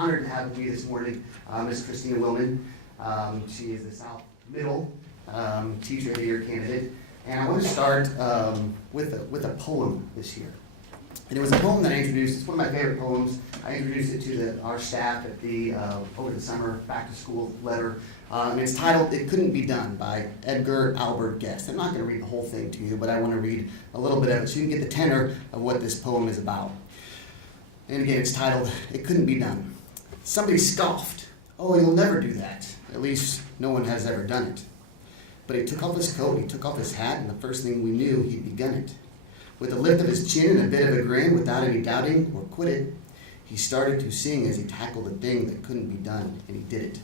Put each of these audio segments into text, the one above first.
honored to have with me this morning Ms. Kristina Willman. She is the South Middle Teacher of the Year candidate. And I want to start with a poem this year. And it was a poem that I introduced. It's one of my favorite poems. I introduced it to our staff at the over the summer back-to-school letter. And it's titled, "It Couldn't Be Done" by Edgar Albert Guest. I'm not going to read the whole thing to you, but I want to read a little bit of it so you can get the tenor of what this poem is about. And again, it's titled, "It Couldn't Be Done." Somebody scoffed, "Oh, you'll never do that. At least no one has ever done it." But he took off his coat, he took off his hat, and the first thing we knew, he'd begun it. With a lift of his chin and a bit of a grin, without any doubting or quit it, he started to sing as he tackled a thing that couldn't be done, and he did it.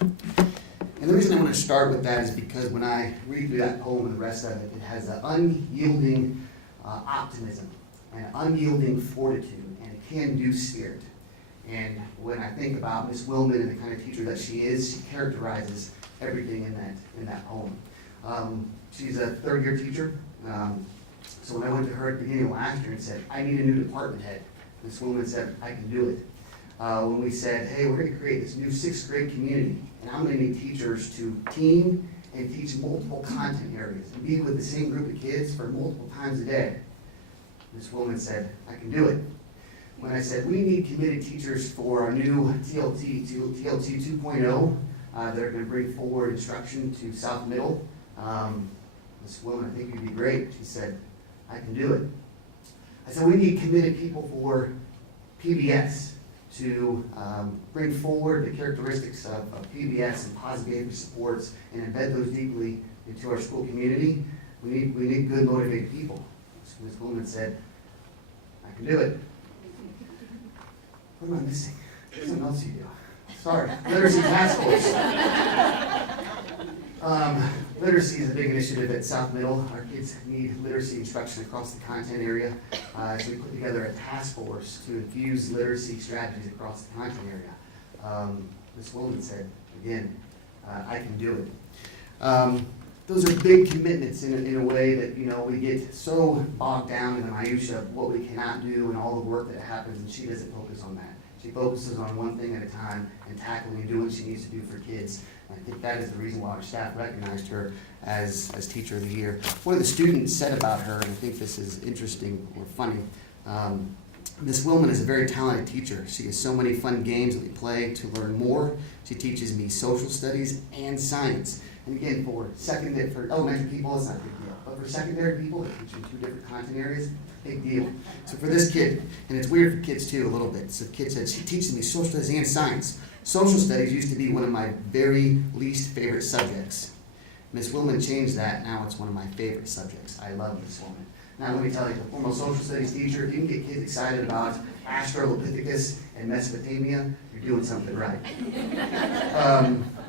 And the reason I want to start with that is because when I read through that poem and the rest of it, it has an unyielding optimism, and unyielding fortitude, and a can-do spirit. And when I think about Ms. Willman and the kind of teacher that she is, she characterizes everything in that poem. She's a third-year teacher. So when I went to her at the beginning of last year and said, "I need a new department head," Ms. Willman said, "I can do it." When we said, "Hey, we're going to create this new sixth grade community, and I'm going to need teachers to team and teach multiple content areas and be with the same group of kids for multiple times a day," Ms. Willman said, "I can do it." When I said, "We need committed teachers for our new TLT 2.0 that are going to bring forward instruction to South Middle," Ms. Willman, "I think you'd be great." She said, "I can do it." I said, "We need committed people for PBS to bring forward the characteristics of PBS and positive behavior supports and embed those deeply into our school community. We need good, motivated people." Ms. Willman said, "I can do it." What am I missing? Something else you do. Sorry, Literacy Task Force. Literacy is a big initiative at South Middle. Our kids need literacy instruction across the content area. So we put together a task force to infuse literacy strategies across the content area. Ms. Willman said, again, "I can do it." Those are big commitments in a way that, we get so bogged down in the minutia of what we cannot do and all the work that happens, and she doesn't focus on that. She focuses on one thing at a time and tackling and doing what she needs to do for kids. And I think that is the reason why our staff recognized her as Teacher of the Year. One of the students said about her, and I think this is interesting or funny, Ms. Willman is a very talented teacher. She has so many fun games that we play to learn more. She teaches me social studies and science. And again, for elementary people, it's not a big deal. But for secondary people that teach in two different content areas, big deal. So for this kid, and it's weird for kids too a little bit. So the kid said, "She teaches me social studies and science. Social studies used to be one of my very least favorite subjects. Ms. Willman changed that. Now it's one of my favorite subjects. I love Ms. Willman." Now let me tell you, the formal social studies teacher, if you can get kids excited about Australopithecus and Mesopotamia, you're doing something right.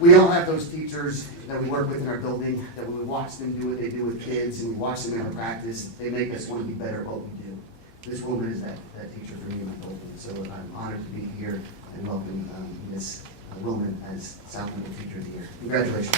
We all have those teachers that we work with in our building, that when we watch them do what they do with kids and we watch them in our practice, they make us want to be better at what we do. This woman is that teacher for me in my building. So I'm honored to be here and welcome Ms. Willman as South Middle Teacher of the Year. Congratulations.